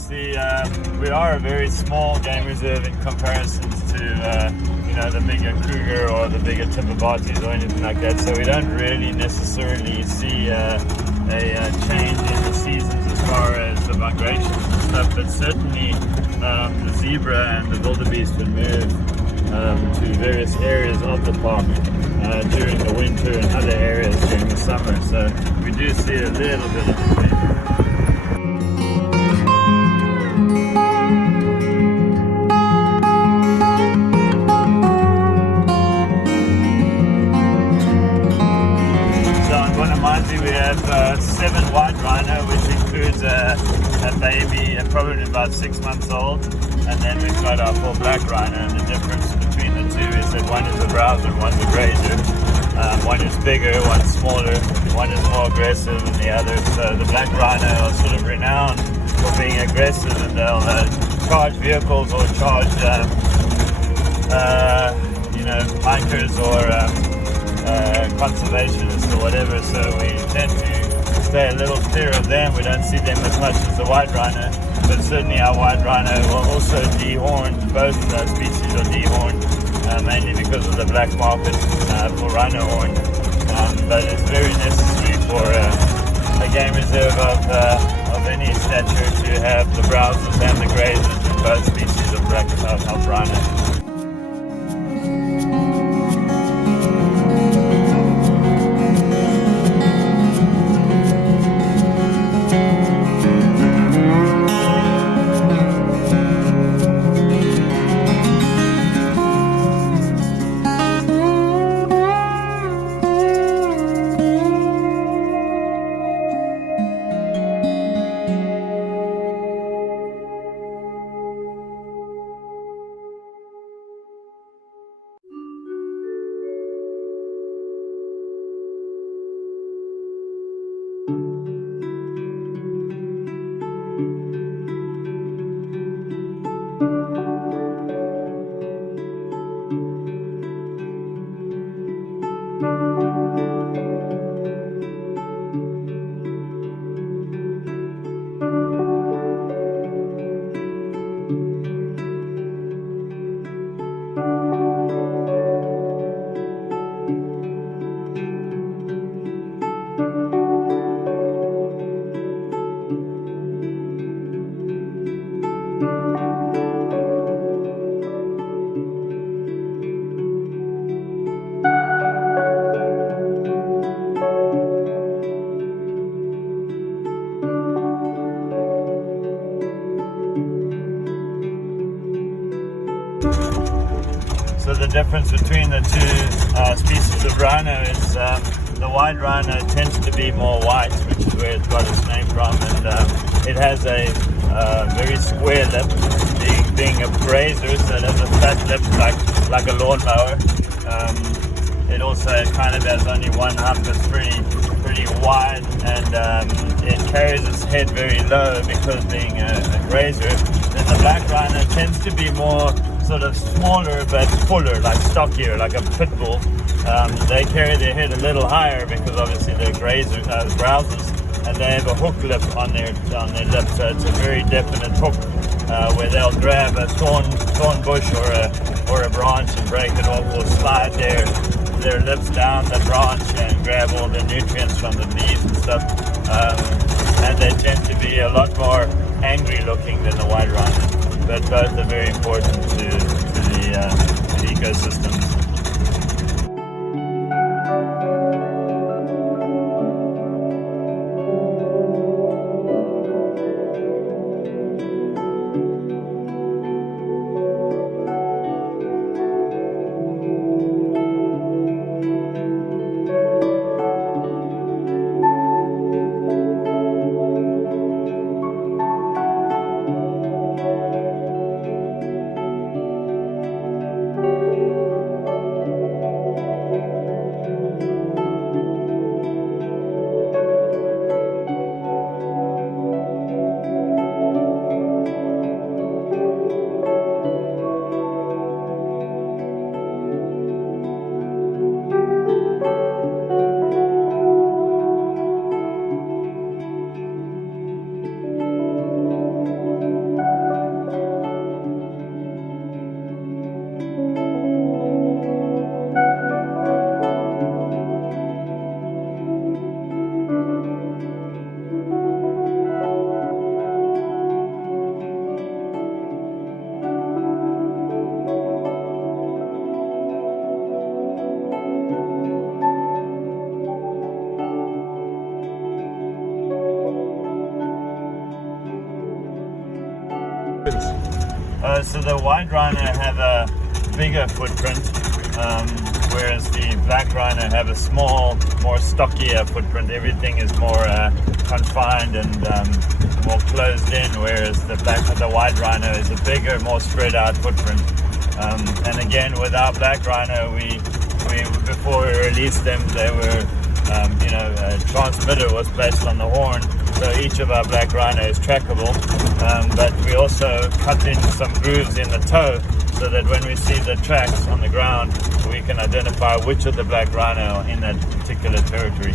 obviously we are a very small game reserve in comparison to the bigger Kruger or the bigger Tipabatis or anything like that. So we don't really necessarily see a change in the seasons as far as the migrations and stuff. But certainly the zebra and the wildebeest would move to various areas of the park during the winter and other areas during the summer. So we do see a little bit of a change. Bonamanzi, we have 7 white rhino, which includes a baby, probably about 6 months old, and then we've got our 4 black rhino. And the difference between the two is that one is a browser, one's a grazer. One is bigger, one's smaller, one is more aggressive than the other. So the black rhino are sort of renowned for being aggressive, and they'll charge vehicles or charge hikers or conservationists or whatever, so we tend to stay a little clear of them. We don't see them as much as the white rhino, but certainly our white rhino are also dehorned. Both species are dehorned, mainly because of the black market for rhino horn, but it's very necessary for a game reserve of any stature to have the browsers and the grazers in both species of black of rhino. So the difference between the two species of rhino is the white rhino tends to be more white, which is where it's got its name from, and it has a very square lip, being a grazer, so it has a fat lip like a lawnmower. It also kind of has only one hump that's pretty wide, and it carries its head very low because being a grazer. Then the black rhino tends to be more sort of smaller but fuller, like stockier, like a pit bull. They carry their head a little higher because obviously they're grazers, browsers, and they have a hook lip on their lip, so it's a very definite hook where they'll grab a thorn bush or a branch and break it off, or slide their lips down the branch and grab all the nutrients from the leaves and stuff. And they tend to be a lot more angry looking than the white rhino, but both are very important to the ecosystem. difference? So the white rhino have a bigger footprint, whereas the black rhino have a small, more stockier footprint. Everything is more confined and more closed in, whereas the white rhino is a bigger, more spread out footprint. And again, with our black rhino, we before we released them, they were a transmitter was placed on the horn, so each of our black rhino is trackable, but we also cut in some grooves in the toe so that when we see the tracks on the ground, we can identify which of the black rhino are in that particular territory.